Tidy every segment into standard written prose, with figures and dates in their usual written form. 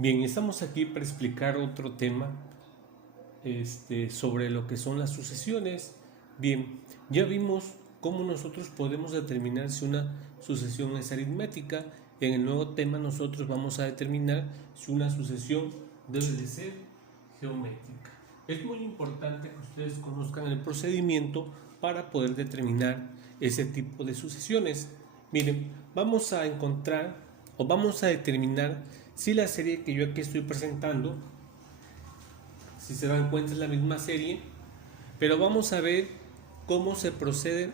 Bien, estamos aquí para explicar otro tema sobre lo que son las sucesiones. Bien, ya vimos cómo nosotros podemos determinar si una sucesión es aritmética. En el nuevo tema nosotros vamos a determinar si una sucesión debe de ser geométrica. Es muy importante que ustedes conozcan el procedimiento para poder determinar ese tipo de sucesiones. Miren, vamos a encontrar o vamos a determinar si la serie que yo aquí estoy presentando, si se dan cuenta es la misma serie, pero vamos a ver cómo se procede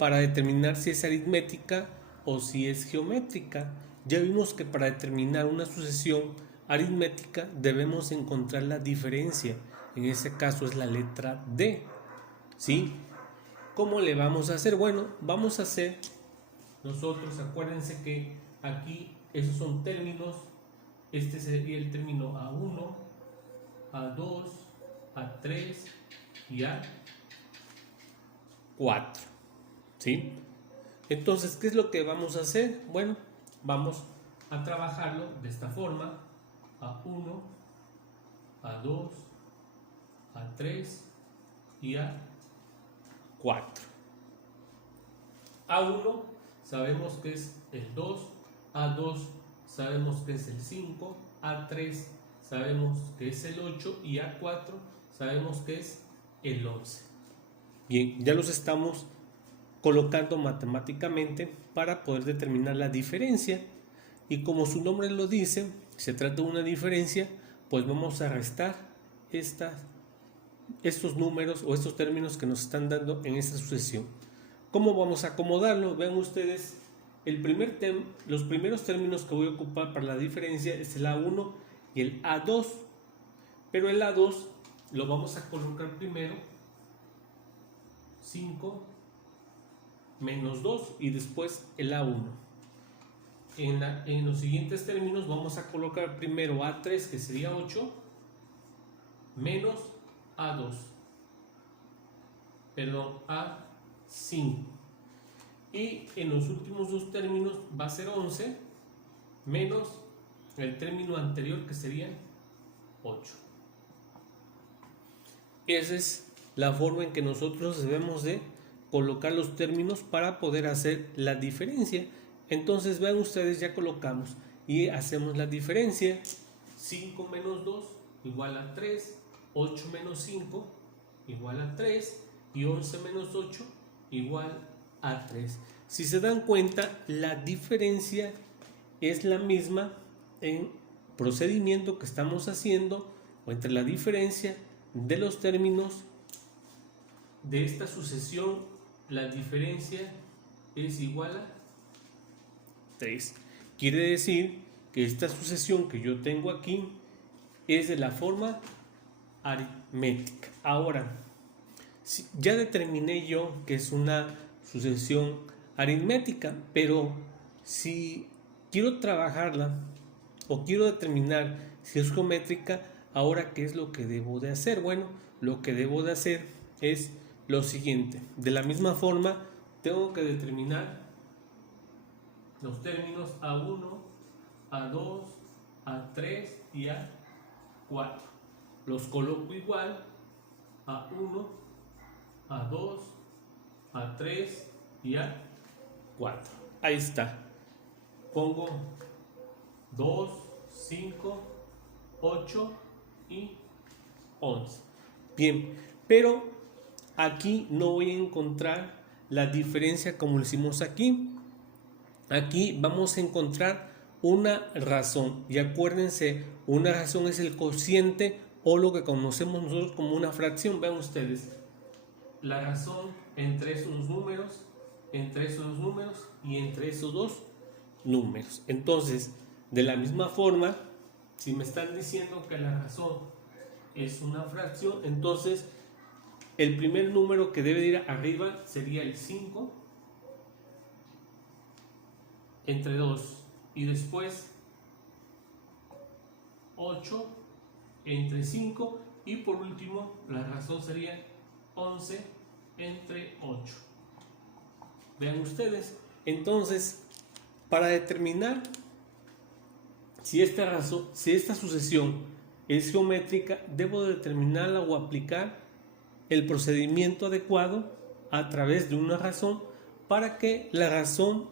para determinar si es aritmética o si es geométrica. Ya vimos que para determinar una sucesión aritmética debemos encontrar la diferencia. En ese caso es la letra D. ¿Sí? ¿Cómo le vamos a hacer? Bueno, vamos a hacer nosotros, acuérdense que aquí esos son términos. Este sería el término A1, A2, A3 y A4. ¿Sí? Entonces, ¿qué es lo que vamos a hacer? Bueno, vamos a trabajarlo de esta forma: A1, A2, A3 y A4. A1 sabemos que es el 2, A2 sabemos que es el 5, A3 sabemos que es el 8 y A4 sabemos que es el 11. Bien, ya los estamos colocando matemáticamente para poder determinar la diferencia, y como su nombre lo dice, se trata de una diferencia, pues vamos a restar estos números o estos términos que nos están dando en esta sucesión. ¿Cómo vamos a acomodarlo? Vean ustedes, los primeros términos que voy a ocupar para la diferencia es el A1 y el A2, pero el A2 lo vamos a colocar primero 5 menos 2 y después el A1. En los siguientes términos vamos a colocar primero A3, que sería 8, menos A2, perdón, A5. Y en los últimos dos términos va a ser 11 menos el término anterior, que sería 8. Esa es la forma en que nosotros debemos de colocar los términos para poder hacer la diferencia. Entonces vean ustedes, ya colocamos y hacemos la diferencia: 5 menos 2 igual a 3, 8 menos 5 igual a 3 y 11 menos 8 igual a 3. Si se dan cuenta, la diferencia es la misma en procedimiento que estamos haciendo, o entre la diferencia de los términos de esta sucesión. La diferencia es igual a 3. Quiere decir que esta sucesión que yo tengo aquí es de la forma aritmética. Ahora, ya determiné yo que es una sucesión aritmética, pero si quiero trabajarla o quiero determinar si es geométrica, ahora ¿qué es lo que debo de hacer? Bueno, lo que debo de hacer es lo siguiente: de la misma forma tengo que determinar los términos A1, A2, A3 y A4. Los coloco igual: A1, A2, A3 y A4. Ahí está. Pongo 2, 5, 8 y 11. Bien, pero aquí no voy a encontrar la diferencia como lo hicimos aquí. Aquí vamos a encontrar una razón, y acuérdense, una razón es el cociente o lo que conocemos nosotros como una fracción. Vean ustedes, la razón entre esos números, entre esos números y entre esos dos números. Entonces, de la misma forma, si me están diciendo que la razón es una fracción, entonces el primer número que debe ir arriba sería el 5 entre 2, y después 8 entre 5, y por último la razón sería 11 entre 8. Vean ustedes, entonces, para determinar Si esta sucesión es geométrica, debo determinarla o aplicar el procedimiento adecuado a través de una razón para que la razón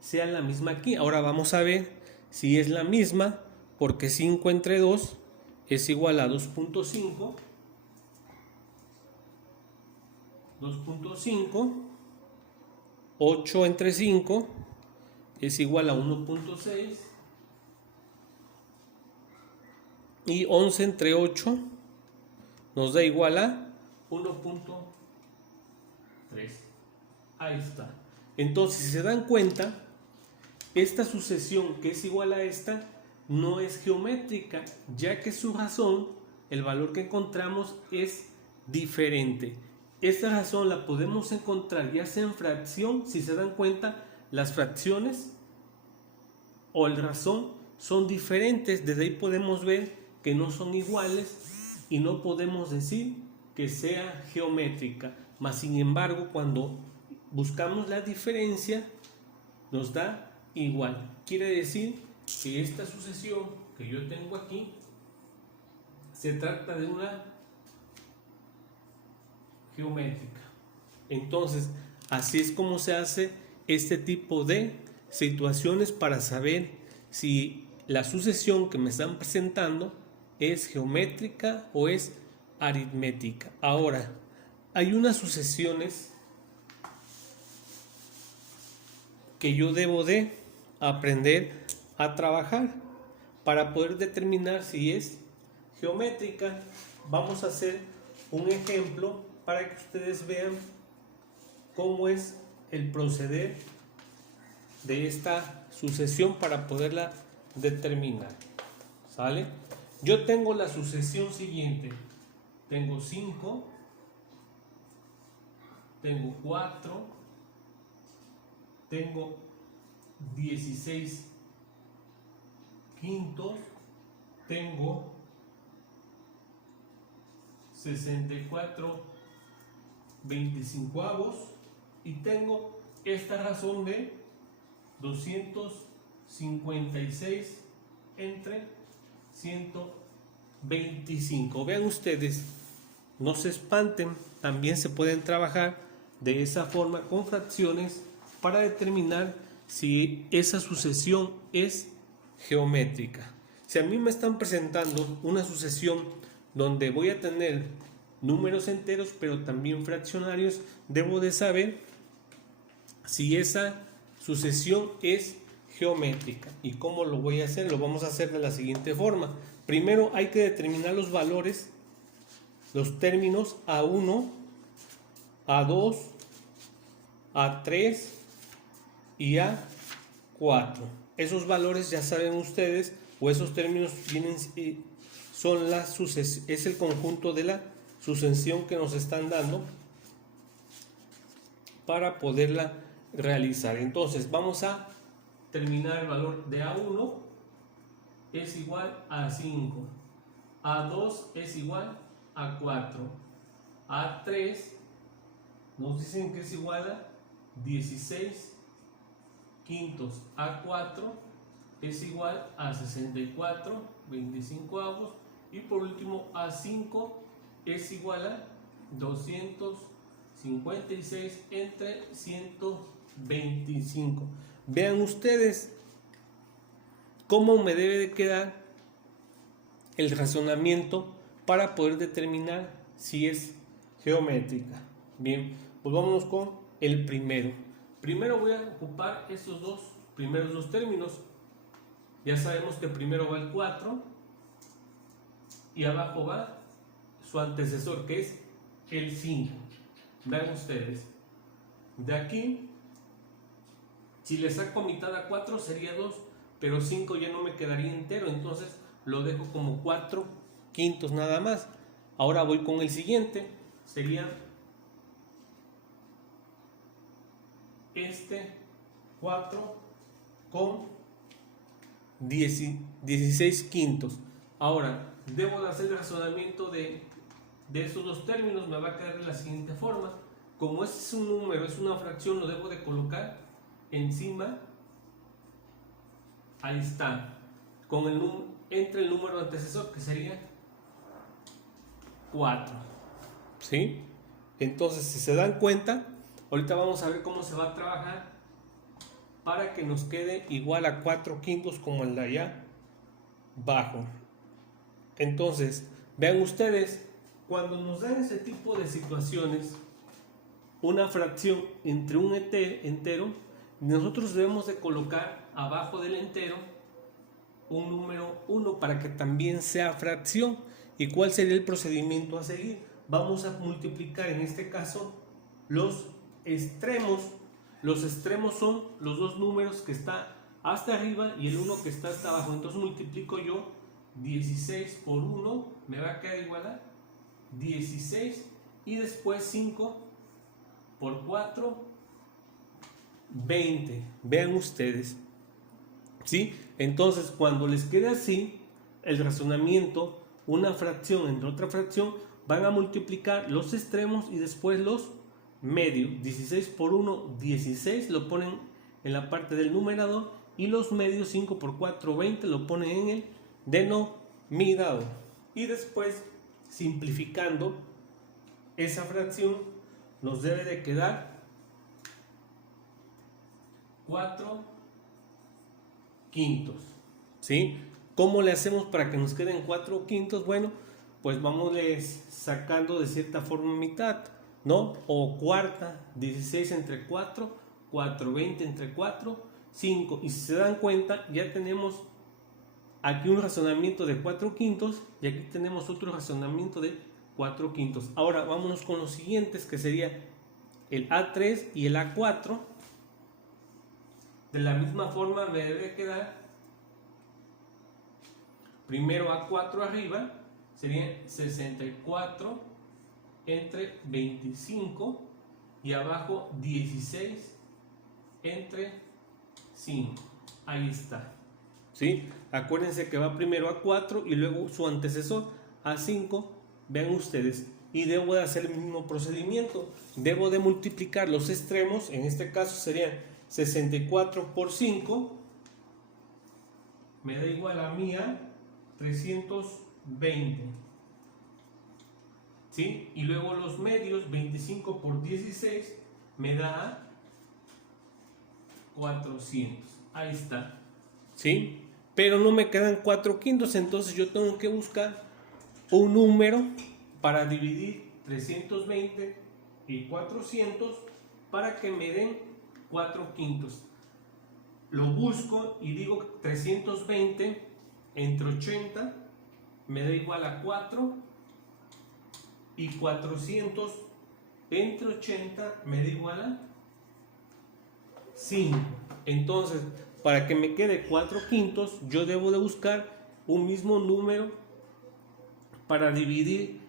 sea la misma aquí. Ahora vamos a ver si es la misma, porque 5 entre 2 es igual a 2.5. 8 entre 5 es igual a 1.6 y 11 entre 8 nos da igual a 1.3. Ahí está. Entonces, si se dan cuenta, esta sucesión que es igual a esta no es geométrica, ya que su razón, el valor que encontramos, es diferente. Esta razón la podemos encontrar ya sea en fracción. Si se dan cuenta, las fracciones o el razón son diferentes. Desde ahí podemos ver que no son iguales y no podemos decir que sea geométrica. Mas sin embargo, cuando buscamos la diferencia, nos da igual. Quiere decir que esta sucesión que yo tengo aquí se trata de una geométrica. Entonces, así es como se hace este tipo de situaciones para saber si la sucesión que me están presentando es geométrica o es aritmética. Ahora, hay unas sucesiones que yo debo de aprender a trabajar para poder determinar si es geométrica. Vamos a hacer un ejemplo para que ustedes vean cómo es el proceder de esta sucesión para poderla determinar. ¿Sale? Yo tengo la sucesión siguiente. Tengo 5, tengo 4, tengo 16 quintos, tengo 64 25avos y tengo esta razón de 256 entre 125. Vean ustedes, no se espanten, también se pueden trabajar de esa forma con fracciones para determinar si esa sucesión es geométrica. Si a mí me están presentando una sucesión donde voy a tener números enteros pero también fraccionarios, debo de saber si esa sucesión es geométrica. ¿Y cómo lo voy a hacer? Lo vamos a hacer de la siguiente forma. Primero hay que determinar los valores, los términos A1, A2, A3 y A4. Esos valores ya saben ustedes, o esos términos vienen, son es el conjunto de la sucesión que nos están dando para poderla realizar. Entonces vamos a terminar el valor de A1 es igual a 5, A2 es igual a 4, A3 nos dicen que es igual a 16 quintos, A4 es igual a 64 25avos y por último A5 es igual a 256 entre 125. Vean ustedes cómo me debe de quedar el razonamiento para poder determinar si es geométrica. Bien, pues vámonos con el primero. Primero voy a ocupar estos primeros dos términos. Ya sabemos que primero va el 4 y abajo va su antecesor, que es el 5. Vean ustedes, de aquí, si le saco mitad a 4 sería 2, pero 5 ya no me quedaría entero, entonces lo dejo como 4 quintos nada más. Ahora voy con el siguiente, sería este 4 con 16 quintos. Ahora debo de hacer el razonamiento de estos dos términos. Me va a quedar de la siguiente forma: como este es un número, es una fracción, lo debo de colocar encima Ahí está. Con entre el número antecesor, que sería 4. ¿Sí? Entonces, si se dan cuenta, ahorita vamos a ver cómo se va a trabajar para que nos quede igual a 4/5 como el de allá abajo. Entonces, vean ustedes, cuando nos dan ese tipo de situaciones, una fracción entre un entero, nosotros debemos de colocar abajo del entero un número 1 para que también sea fracción. ¿Y cuál sería el procedimiento a seguir? Vamos a multiplicar en este caso los extremos. Los extremos son los dos números que está hasta arriba y el 1 que está hasta abajo. Entonces multiplico yo 16 por 1, me va a quedar igual a 16, y después 5 por 4, 20. Vean ustedes, ¿sí? Entonces, cuando les quede así, el razonamiento, una fracción entre otra fracción, van a multiplicar los extremos y después los medios. 16 por 1, 16, lo ponen en la parte del numerador, y los medios, 5 por 4, 20, lo ponen en el denominador. Y después, simplificando esa fracción, nos debe de quedar 4/5. ¿Sí? ¿Cómo le hacemos para que nos queden 4/5? Bueno, pues vamos sacando de cierta forma mitad, ¿no? O cuarta, 16 entre 4, 4, 20 entre 4, 5. Y si se dan cuenta, ya tenemos aquí un razonamiento de 4/5 y aquí tenemos otro razonamiento de 4/5. Ahora vámonos con los siguientes, que sería el A3 y el A4. De la misma forma me debe quedar primero A4 arriba, sería 64 entre 25, y abajo 16 entre 5. Ahí está. ¿Sí? Acuérdense que va primero A4 y luego su antecesor A5. Vean ustedes. Y debo de hacer el mismo procedimiento. Debo de multiplicar los extremos. En este caso serían 64 por 5. Me da igual a mía 320. ¿Sí? Y luego los medios, 25 por 16, me da 400. Ahí está. ¿Sí? Pero no me quedan 4/5, entonces yo tengo que buscar un número para dividir 320 y 400 para que me den 4/5. Lo busco y digo 320 entre 80 me da igual a 4, y 400 entre 80 me da igual a 5. Entonces, para que me quede 4/5, yo debo de buscar un mismo número para dividir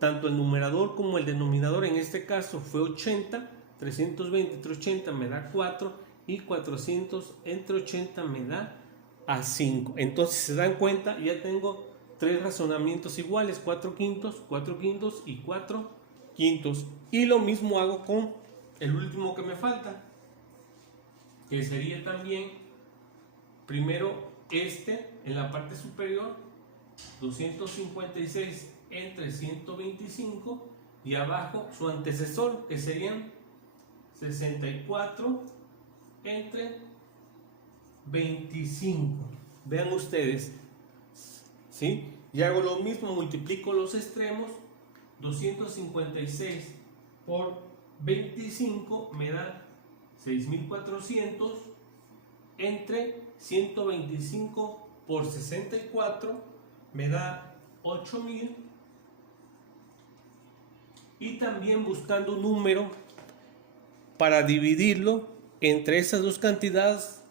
tanto el numerador como el denominador. En este caso fue 80, 320 entre 80 me da 4, y 400 entre 80 me da a 5. Entonces, si se dan cuenta, ya tengo tres razonamientos iguales: 4/5, 4/5 y 4/5. Y lo mismo hago con el último que me falta, que sería también primero en la parte superior, 256 entre 125, y abajo su antecesor, que serían 64 entre 25. Vean ustedes, ¿sí? Y hago lo mismo, multiplico los extremos. 256 por 25 me da 6400 entre 125 por 64 me da 8000. Y también buscando un número para dividirlo entre esas dos cantidades,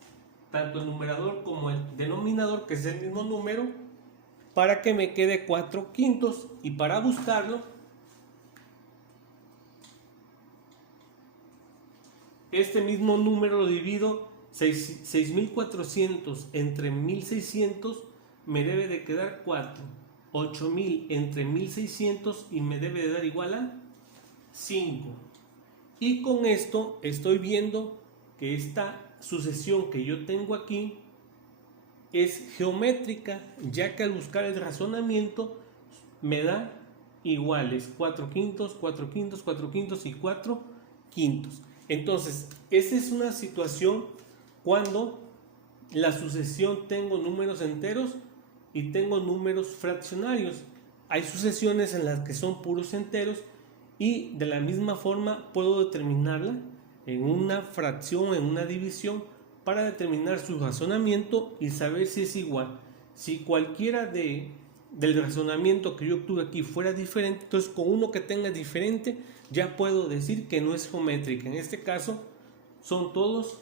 tanto el numerador como el denominador, que es el mismo número, para que me quede 4/5. Y para buscarlo, este mismo número lo divido 6400 entre 1600, me debe de quedar 4. 8000 entre 1600 y me debe de dar igual a 5. Y con esto estoy viendo que esta sucesión que yo tengo aquí es geométrica, ya que al buscar el razonamiento me da iguales 4 quintos, 4 quintos, 4 quintos y 4 quintos. Entonces, esa es una situación cuando la sucesión tengo números enteros y tengo números fraccionarios. Hay sucesiones en las que son puros enteros y de la misma forma puedo determinarla en una fracción, en una división, para determinar su razonamiento y saber si es igual. Si cualquiera del razonamiento que yo obtuve aquí fuera diferente, entonces con uno que tenga diferente ya puedo decir que no es geométrica. En este caso son todos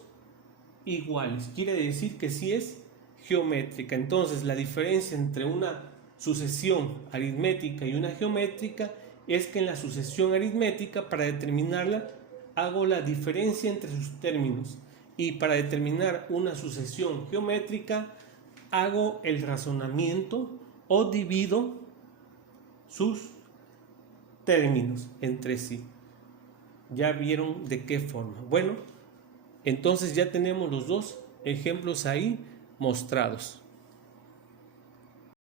iguales, quiere decir que sí es geométrica. Entonces la diferencia entre una sucesión aritmética y una geométrica es que en la sucesión aritmética, para determinarla, hago la diferencia entre sus términos, y para determinar una sucesión geométrica hago el razonamiento o divido sus términos entre sí. Ya vieron de qué forma. Bueno, entonces ya tenemos los dos ejemplos ahí mostrados.